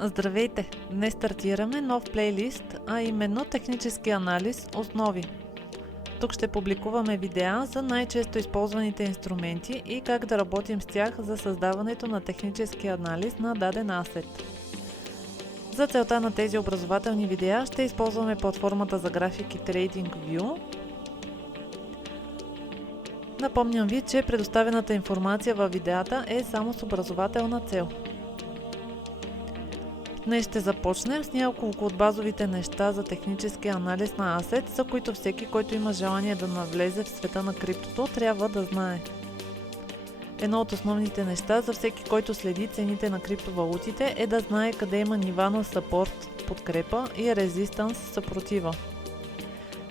Здравейте! Днес стартираме нов плейлист, а именно технически анализ основи. Тук ще публикуваме видеа за най-често използваните инструменти и как да работим с тях за създаването на технически анализ на даден асет. За целта на тези образователни видеа ще използваме платформата за графики TradingView. Напомням ви, че предоставената информация във видеята е само с образователна цел. Днес ще започнем с няколко от базовите неща за технически анализ на асет, за които всеки, който има желание да навлезе в света на криптото, трябва да знае. Едно от основните неща за всеки, който следи цените на криптовалутите, е да знае къде има нива на съпорт, подкрепа и резистанс, съпротива.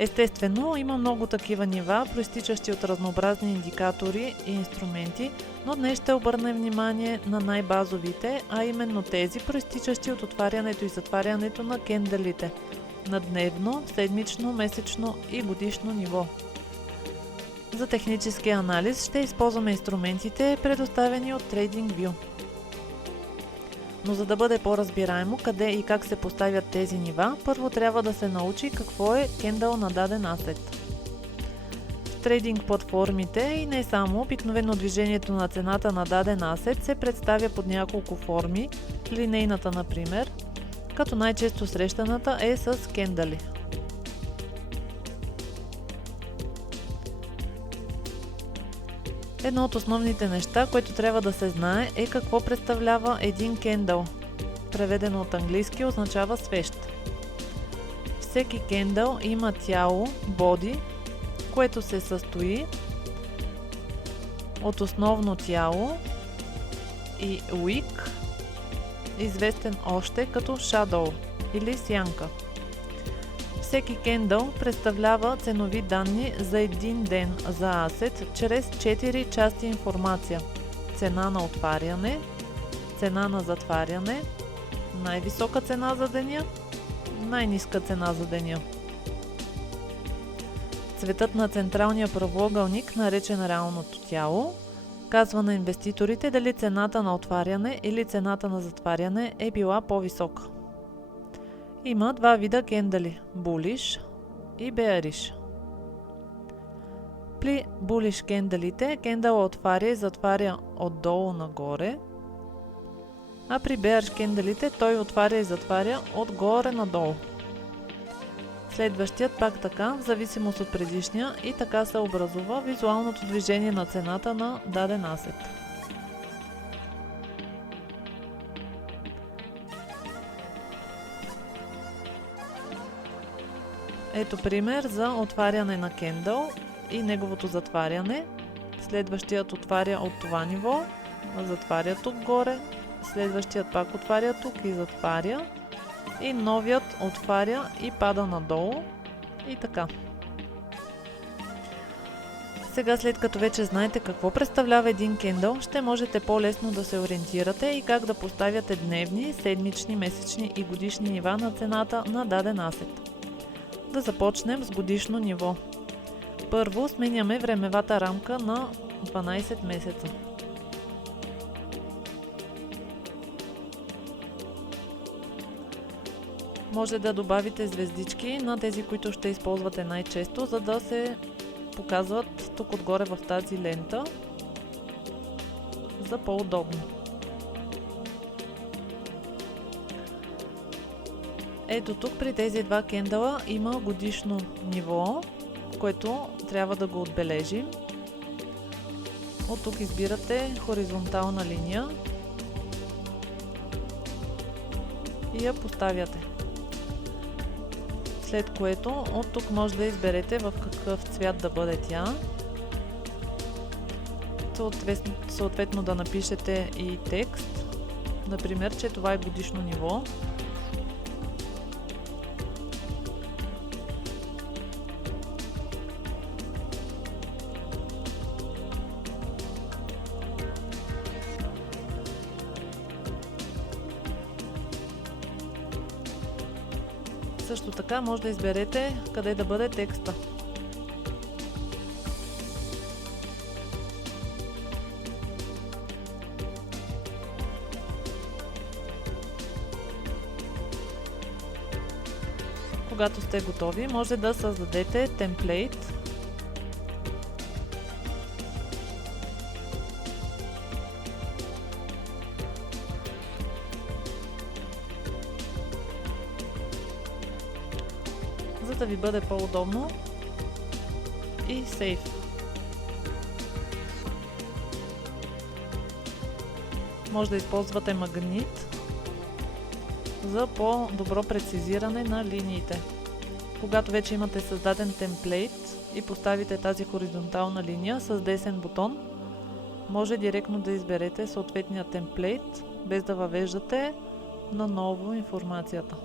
Естествено, има много такива нива, проистичащи от разнообразни индикатори и инструменти, но днес ще обърнем внимание на най-базовите, а именно тези, проистичащи от отварянето и затварянето на кендълите на дневно, седмично, месечно и годишно ниво. За технически анализ ще използваме инструментите, предоставени от TradingView. Но за да бъде по-разбираемо къде и как се поставят тези нива, първо трябва да се научи какво е кендъл на даден асет. В трейдинг платформите и не само, обикновено движението на цената на даден асет се представя под няколко форми, линейната например, като най-често срещаната е с кендъли. Едно от основните неща, което трябва да се знае, е какво представлява един кендъл. Преведено от английски означава свещ. Всеки кендъл има тяло, body, което се състои от основно тяло и wick, известен още като shadow или сянка. Всеки кендъл представлява ценови данни за един ден за асет чрез 4 части информация: цена на отваряне, цена на затваряне, най-висока цена за деня, най-ниска цена за деня. Цветът на централния правоъгълник, наречен реалното тяло, казва на инвеститорите дали цената на отваряне или цената на затваряне е била по-висока. Има два вида кендъли – bullish и bearish. При bullish кендълите кендъла отваря и затваря отдолу нагоре, а при bearish кендълите той отваря и затваря отгоре надолу. Следващият пак така, в зависимост от предишния, и така се образува визуалното движение на цената на даден асет. Ето пример за отваряне на кендъл и неговото затваряне. Следващият отваря от това ниво, затваря тук горе, следващият пак отваря тук и затваря, и новият отваря и пада надолу и така. Сега, след като вече знаете какво представлява един кендъл, ще можете по-лесно да се ориентирате и как да поставяте дневни, седмични, месечни и годишни нива на цената на даден асет. Да започнем с годишно ниво. Първо сменяме времевата рамка на 12 месеца. Може да добавите звездички на тези, които ще използвате най-често, за да се показват тук отгоре в тази лента за по-удобно. Ето тук при тези два кендъла има годишно ниво, което трябва да го отбележим. От тук избирате хоризонтална линия и я поставяте. След което от тук може да изберете в какъв цвят да бъде тя. Съответно да напишете и текст, например, че това е годишно ниво. Също така може да изберете къде да бъде текста. Когато сте готови, може да създадете темплейт. За да ви бъде по-удобно и сейф. Може да използвате магнит за по-добро прецизиране на линиите. Когато вече имате създаден темплейт и поставите тази хоризонтална линия с десен бутон, може директно да изберете съответния темплейт, без да въвеждате наново информацията.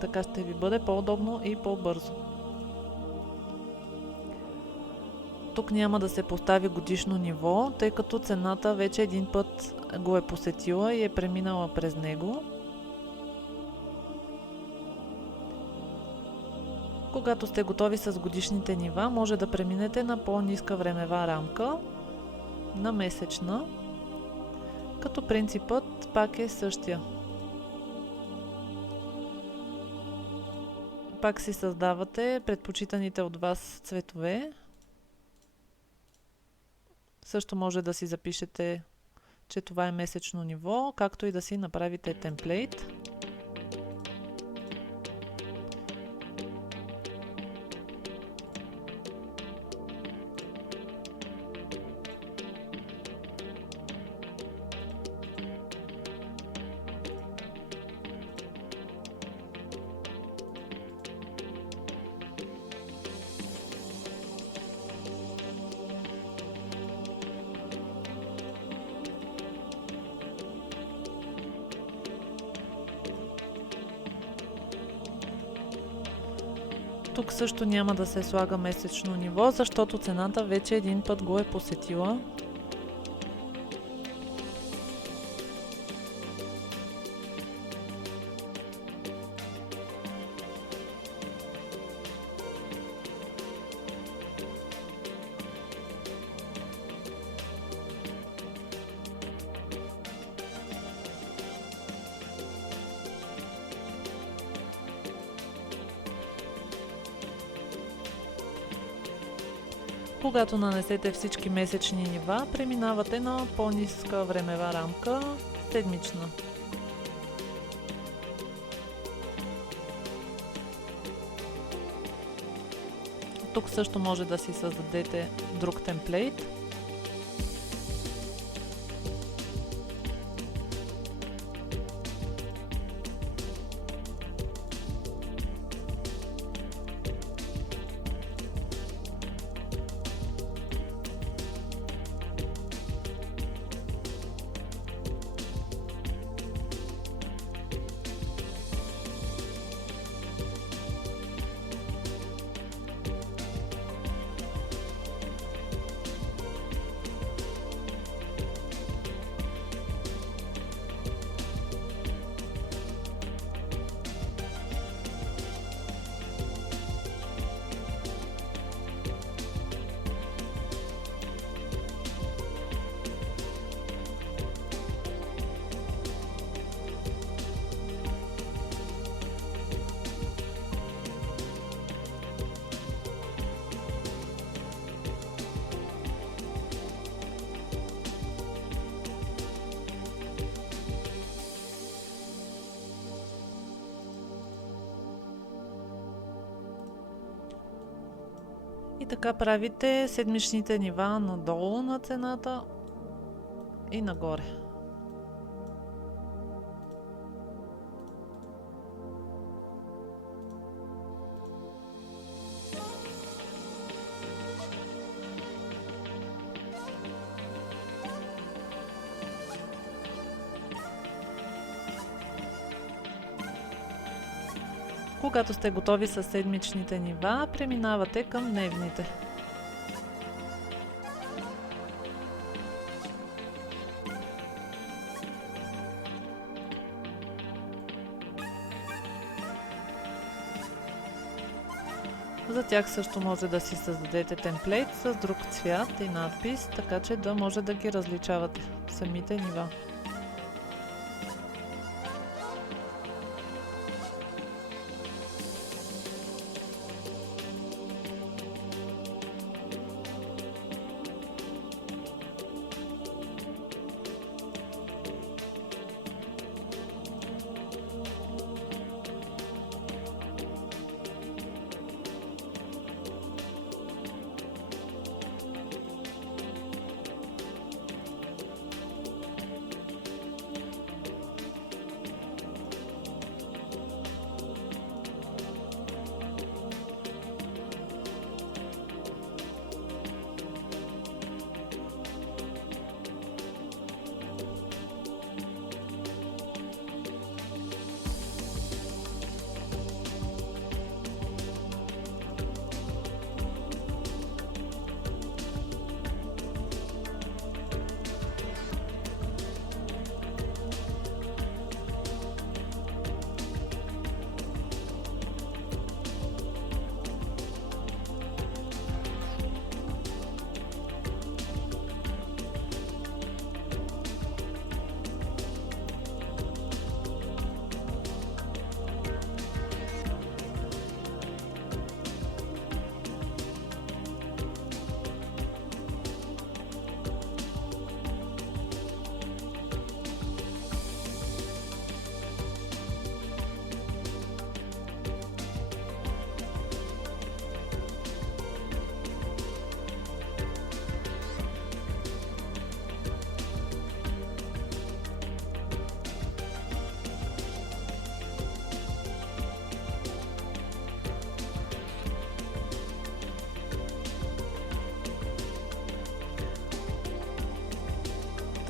Така ще ви бъде по-удобно и по-бързо. Тук няма да се постави годишно ниво, тъй като цената вече един път го е посетила и е преминала през него. Когато сте готови с годишните нива, може да преминете на по-ниска времева рамка, на месечна, като принципът пак е същия. Пак си създавате предпочитаните от вас цветове. Също може да си запишете, че това е месечно ниво, както и да си направите темплейт. Тук също няма да се слага месечно ниво, защото цената вече един път го е посетила. Когато нанесете всички месечни нива, преминавате на по-ниска времева рамка, седмична. Тук също може да си създадете друг темплейт. И така правите седмичните нива надолу на цената и нагоре. Когато сте готови с седмичните нива, преминавате към дневните. За тях също може да си създадете темплейт с друг цвят и надпис, така че да може да ги различавате самите нива.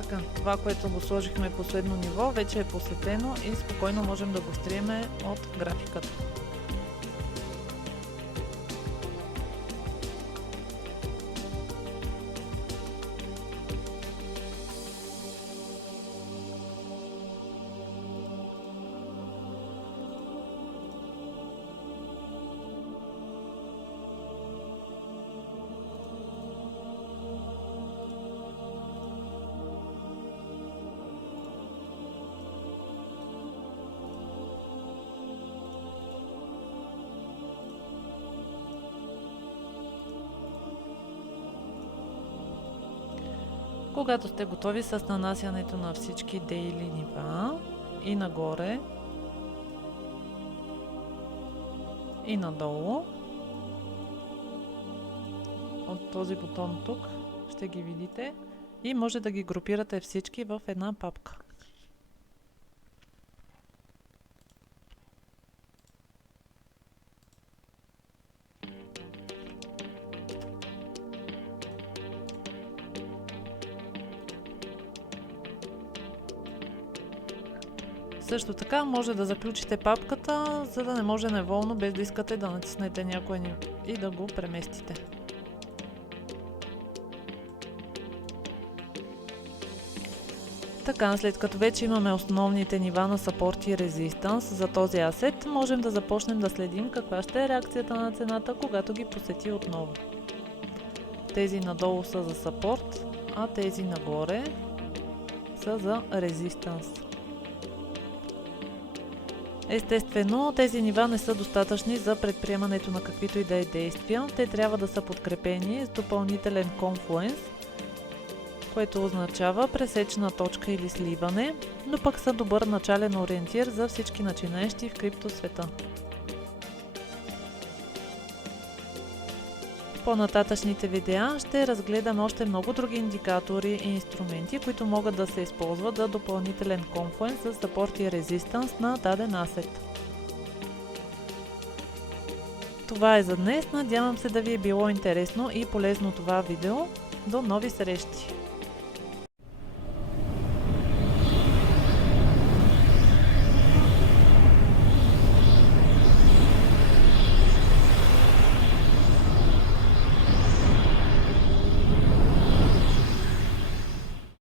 Така, това, което го сложихме последно ниво, вече е посетено и спокойно можем да го стриеме от графиката. Когато сте готови с нанасянето на всички дейли нива и нагоре и надолу, от този бутон тук ще ги видите и може да ги групирате всички в една папка. Също така може да заключите папката, за да не може неволно, без да искате, да натиснете някой и да го преместите. Така, след като вече имаме основните нива на Support и Resistance за този асет, можем да започнем да следим каква ще е реакцията на цената, когато ги посети отново. Тези надолу са за Support, а тези нагоре са за Resistance. Естествено, тези нива не са достатъчни за предприемането на каквито и да е действия. Те трябва да са подкрепени с допълнителен конфлуенс, което означава пресечна точка или сливане, но пък са добър начален ориентир за всички начинаещи в криптосвета. В по-нататъчните видеа ще разгледаме още много други индикатори и инструменти, които могат да се използват за допълнителен конфлуенс за Support и Resistance на даден асет. Това е за днес. Надявам се да ви е било интересно и полезно това видео. До нови срещи!